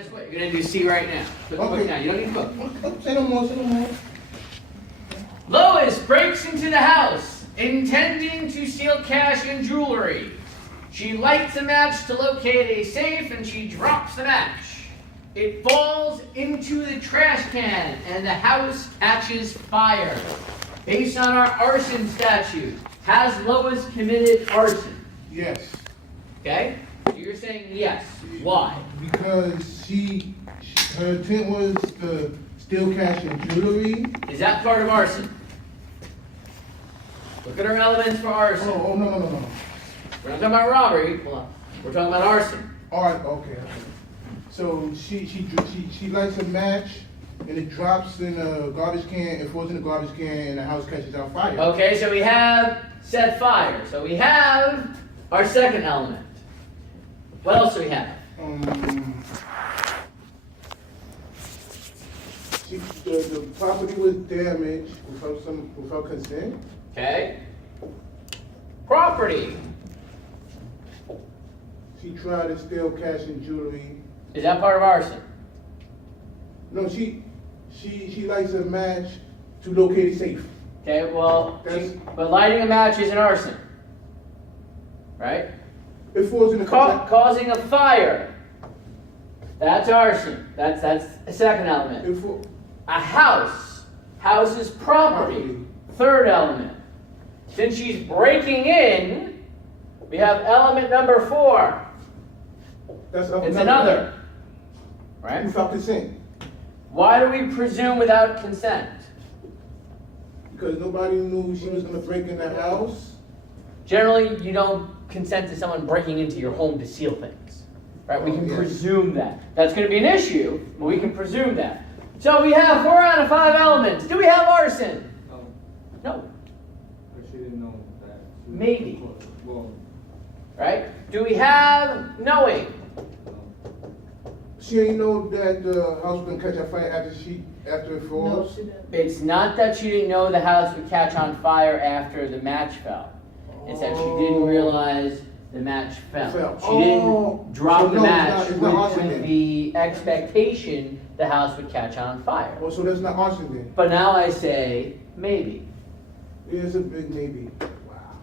Guess what? You're gonna do C right now. Put the book down. You don't need the book. Say no more, say no more. Lois breaks into the house, intending to steal cash and jewelry. She lights a match to locate a safe, and she drops the match. It falls into the trash can, and the house catches fire. Based on our arson statute, has Lois committed arson? Yes. Okay? So you're saying yes. Why? Because her intent was to steal cash and jewelry. Is that part of arson? Look at our elements for arson. Oh, no. We're not talking about robbery. Hold on. We're talking about arson. All right, okay. So she lights a match, and it drops in a garbage can. It falls in the garbage can, and the house catches on fire. Okay, so we have set fire. So we have our second element. What else do we have? The property was damaged without consent. Okay. Property. She tried to steal cash and jewelry. Is that part of arson? No, she lights a match to locate a safe. Okay, well, That's- but lighting a match is an arson. Right? It falls in the Causing a fire. That's arson. That's a second element. A house. House is property. Third element. Since she's breaking in, we have element number 4. It's another. Right? Without consent. Why do we presume without consent? Because nobody knew she was going to break in the house. Generally, you don't consent to someone breaking into your home to steal things. Right? We can presume that. That's going to be an issue, but we can presume that. So we have 4 out of 5 elements. Do we have arson? No. But she didn't know that. Maybe. Well, Right? Do we have knowing? She didn't know that the house was going to catch on fire after it falls. It's not that she didn't know the house would catch on fire after the match fell. It's that she didn't realize the match fell. She didn't drop the match with the expectation the house would catch on fire. Oh, so that's not arson then. But now I say maybe. It is a big maybe. Wow.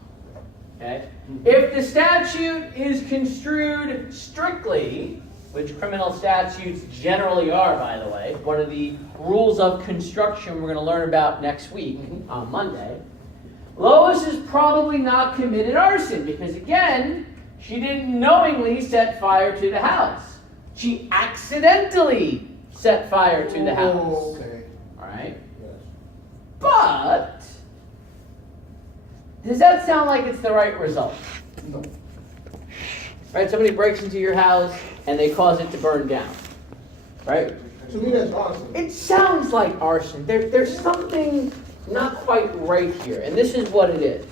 Okay? If the statute is construed strictly, which criminal statutes generally are, by the way, one of the rules of construction we're going to learn about next week on Monday, Lois is probably not committed arson because, again, she didn't knowingly set fire to the house. She accidentally set fire to the house. Oh, okay. All right? yes. But does that sound like it's the right result? No. Right? Somebody breaks into your house and they cause it to burn down. Right? To me, that's arson. It sounds like arson. There's something not quite right here, and this is what it is.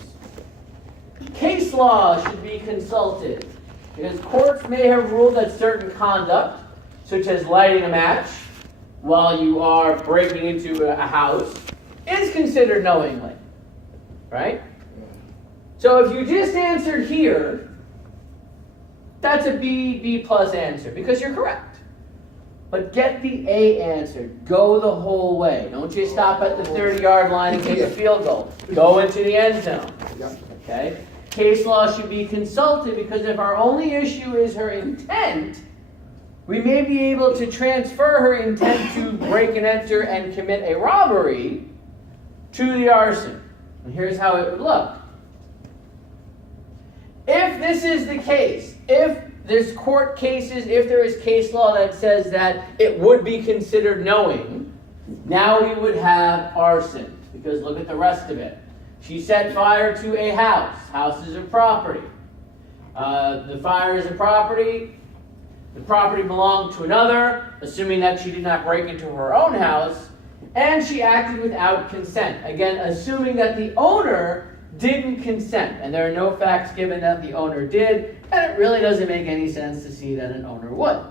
Case law should be consulted because courts may have ruled that certain conduct, such as lighting a match while you are breaking into a house, is considered knowingly. Right? So if you just answered here, that's a B plus answer because you're correct. But get the A answer. Go the whole way. Don't just stop at the 30-yard line and kick a field goal. Go into the end zone. Okay? Case law should be consulted because if our only issue is her intent, we may be able to transfer her intent to break and enter and commit a robbery to the arson. And here's how it would look. If this is the case, if there's court cases, if there is case law that says that it would be considered knowing, now we would have arson. Because look at the rest of it. She set fire to a house. House is a property. The fire is a property. The property belonged to another, assuming that she did not break into her own house. And she acted without consent. Again, assuming that the owner didn't consent. And there are no facts given that the owner did. And it really doesn't make any sense to see that an owner would.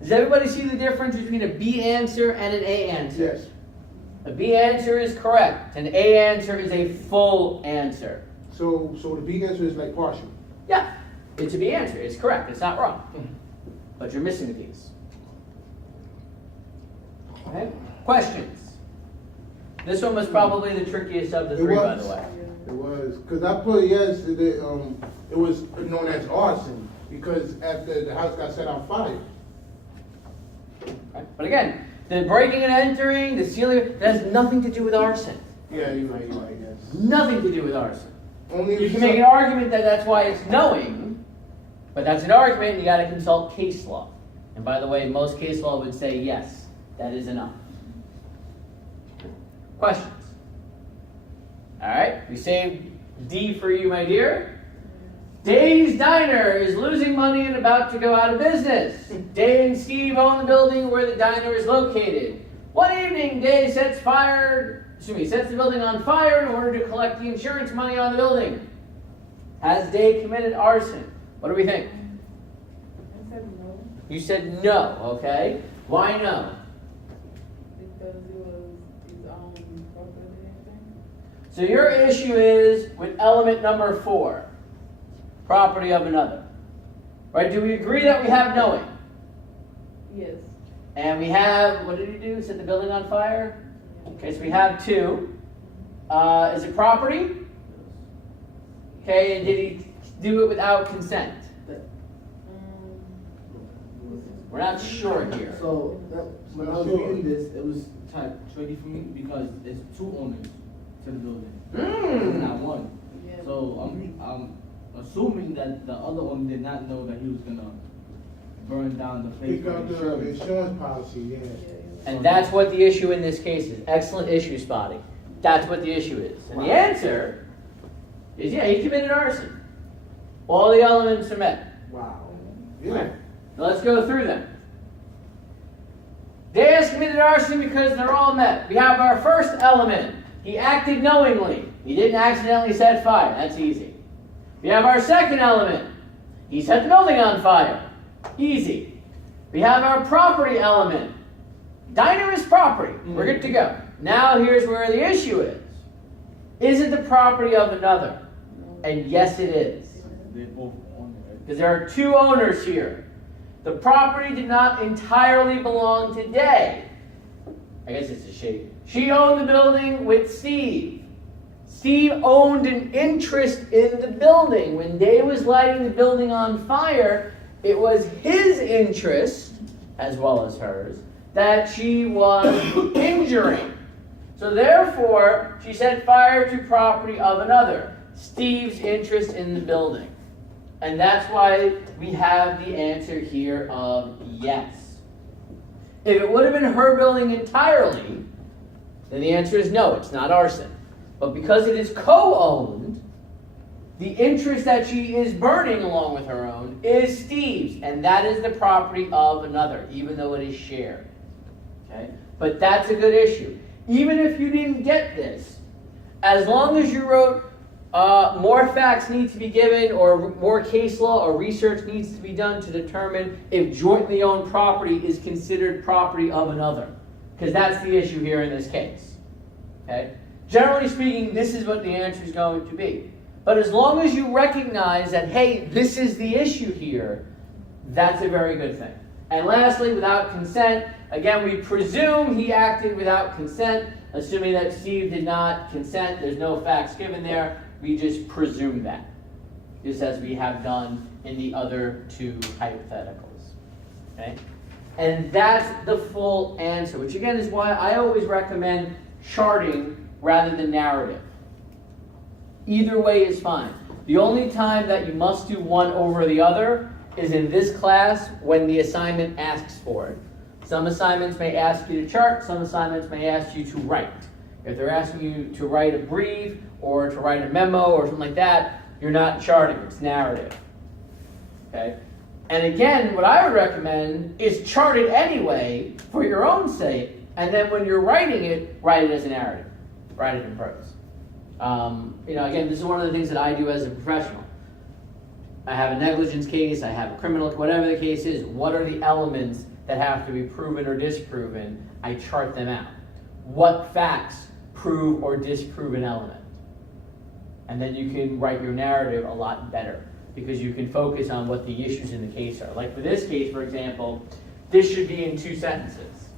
Does everybody see the difference between a B answer and an A answer? Yes. A B answer is correct. An A answer is a full answer. So the B answer is like partial. Yeah, it's to be answered. It's correct. It's not wrong. But you're missing a piece. Okay? Questions? This one was probably the trickiest of the three, by the way. It was, because I put yes, it was known as arson, because after the house got set on fire. Right? But again, the breaking and entering, the stealing, that has nothing to do with arson. Yeah, you're right, yes. Nothing to do with arson. Only if You can make an argument that that's why it's knowing, but that's an argument, and you gotta consult case law. And by the way, most case law would say, yes, that is enough. Questions? All right, we saved D for you, my dear. Dave's Diner is losing money and about to go out of business. Dave and Steve own the building where the diner is located. One evening, Dave sets the building on fire in order to collect the insurance money on the building. Has Dave committed arson? What do we think? I said no, You said no, okay? Why no? because it was his own property and thing. So your issue is with element number 4, property of another. Right, do we agree that we have knowing? Yes. And we have, what did he do? Set the building on fire? Okay, so we have 2. Is it property? Okay, and did he do it without consent? We're not sure here. So when I was reading this, it was kind of tricky for me because there's 2 owners to the building, not one. Yeah. So I'm assuming that the other owner did not know that he was gonna burn down the place. pick for up the insurance. insurance policy, yeah. And that's what the issue in this case is. Excellent issue, Spotty. That's what the issue is. And the answer is, yeah, he committed arson. All the elements are met. Wow. Yeah. Now let's go through them. Dave has committed arson because they're all met. We have our first element. He acted knowingly. He didn't accidentally set fire. That's easy. We have our second element. He set the building on fire. Easy. We have our property element. Diner is property. We're good to go. Now here's where the issue is. Is it the property of another? And yes, it is. They both own it, right? Because there are 2 owners here. The property did not entirely belong to Day. I guess it's a she. She owned the building with Steve. Steve owned an interest in the building. When Day was lighting the building on fire, it was his interest, as well as hers, that she was injuring. So therefore, she set fire to property of another. Steve's interest in the building. And that's why we have the answer here of yes. If it would have been her building entirely, then the answer is no, it's not arson. But because it is co-owned, the interest that she is burning along with her own is Steve's, and that is the property of another, even though it is shared. Okay? But that's a good issue. Even if you didn't get this, as long as you wrote more facts need to be given, or more case law or research needs to be done to determine if jointly owned property is considered property of another. Because that's the issue here in this case. Okay? Generally speaking, this is what the answer is going to be. But as long as you recognize that, hey, this is the issue here, that's a very good thing. And lastly, without consent, again, we presume he acted without consent, assuming that Steve did not consent. There's no facts given there. We just presume that, just as we have done in the other 2 hypotheticals. Okay? And that's the full answer, which again is why I always recommend charting rather than narrative. Either way is fine. The only time that you must do one over the other is in this class when the assignment asks for it. Some assignments may ask you to chart, some assignments may ask you to write. If they're asking you to write a brief or to write a memo or something like that, you're not charting, it's narrative. Okay? And again, what I would recommend is chart it anyway for your own sake, and then when you're writing it, write it as a narrative. Write it in prose. Again, this is one of the things that I do as a professional. I have a negligence case, I have a criminal, whatever the case is, what are the elements that have to be proven or disproven? I chart them out. What facts prove or disprove an element? And then you can write your narrative a lot better because you can focus on what the issues in the case are. Like for this case, for example, this should be in 2 sentences.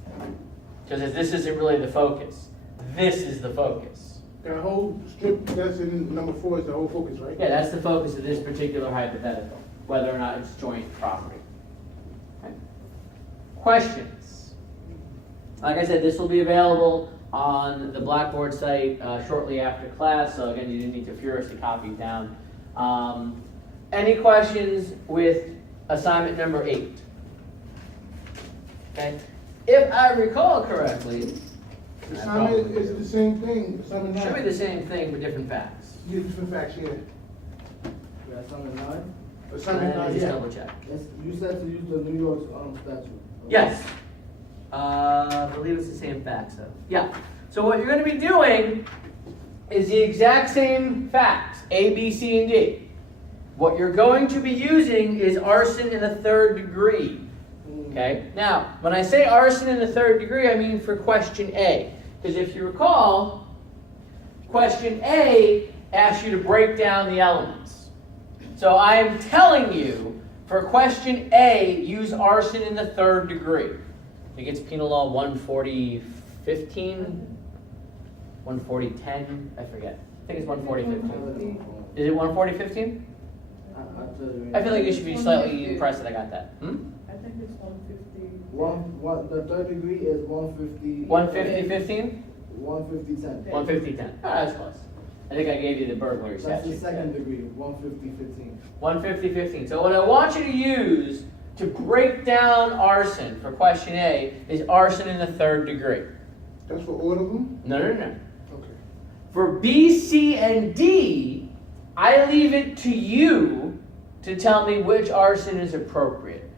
Because this isn't really the focus. This is the focus. That whole strip that's in number 4 is the whole focus, right? Yeah, that's the focus of this particular hypothetical, whether or not it's joint property. Okay. Questions? Like I said, this will be available on the Blackboard site shortly after class, so again, you didn't need to furiously copy it down. Any questions with assignment number 8? Okay. If I recall correctly, Assignment is the same thing. Assignment it should be 9. the same thing with different facts. Yeah, different facts, yeah. That's on the 9. Assignment Let 9, me just yeah. double check. Yes, you said to use the New York statute. Yes. I believe it's the same facts though. Yeah. So what you're going to be doing is the exact same facts, A, B, C, and D. What you're going to be using is arson in the 3rd degree. Okay? Now, when I say arson in the 3rd degree, I mean for question A. Because if you recall, question A asks you to break down the elements. So I am telling you, for question A, use arson in the 3rd degree. I think it's Penal Law 140-15, 140-10, I forget. I think it's 140-15. Is it 140-15? I feel like you should be slightly impressed that I got that. I think it's 150. The 3rd degree is 150. 150-15? 150-10. 150-10. Oh, that's close. I think I gave you the burglary That's statute. the 2nd degree, 150-15. 150-15. So what I want you to use to break down arson for question A is arson in the 3rd degree. That's for all of them? No. Okay. For B, C, and D, I leave it to you to tell me which arson is appropriate.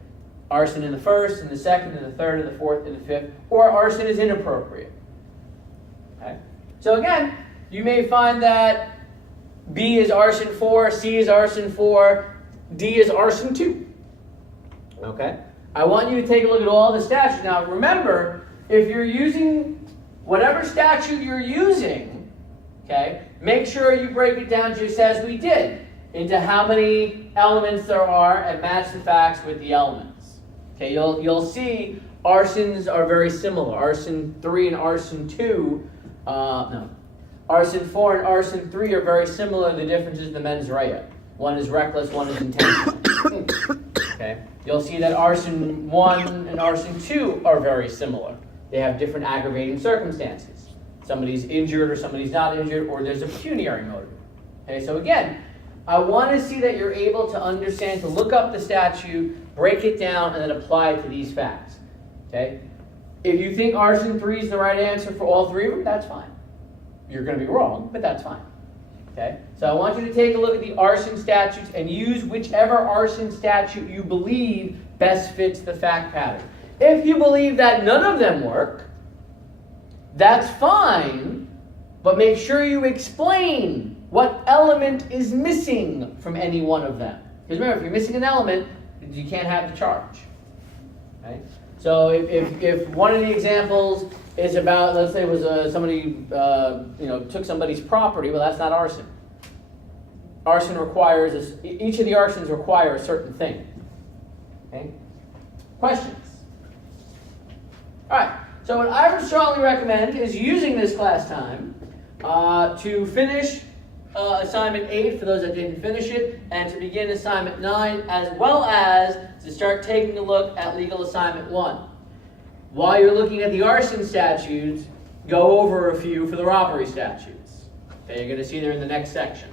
Arson in the 1st, and the 2nd, and the 3rd, and the 4th, and the 5th, or arson is inappropriate. Okay? So again, you may find that B is arson 4, C is arson 4, D is arson 2. Okay? I want you to take a look at all the statutes. Now remember, if you're using whatever statute you're using, okay, make sure you break it down just as we did, into how many elements there are and match the facts with the elements. Okay, you'll see arsons are very similar. Arson 3 and arson 2, arson 4 and arson 3 are very similar. The difference is the mens rea. One is reckless, one is intentional. Okay, you'll see that arson 1 and arson 2 are very similar. They have different aggravating circumstances. Somebody's injured or somebody's not injured, or there's a pecuniary motive. Okay, so again, I want to see that you're able to understand, to look up the statute, break it down, and then apply it to these facts. Okay? If you think arson 3 is the right answer for all 3 of them, that's fine. You're going to be wrong, but that's fine. Okay? So I want you to take a look at the arson statutes and use whichever arson statute you believe best fits the fact pattern. If you believe that none of them work, that's fine, but make sure you explain what element is missing from any one of them. Because remember, if you're missing an element, you can't have the charge. Okay? So if one of the examples is about, let's say it was somebody took somebody's property, well, that's not arson. Arson requires, each of the arsons require a certain thing. Okay? Questions? All right. So what I would strongly recommend is using this class time to finish assignment 8 for those that didn't finish it, and to begin assignment 9, as well as to start taking a look at legal assignment 1. While you're looking at the arson statutes, go over a few for the robbery statutes. Okay, you're going to see there in the next section.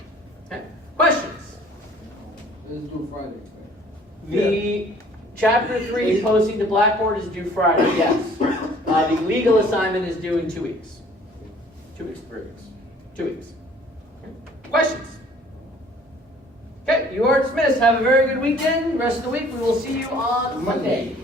Okay. Questions? This is due Friday. The Chapter 3 posting to Blackboard is due Friday, yes. The legal assignment is due in 2 weeks. 2 weeks, 3 weeks. 2 weeks. Okay. Questions? Okay, you are dismissed. Have a very good weekend. Rest of the week, we will see you on Monday.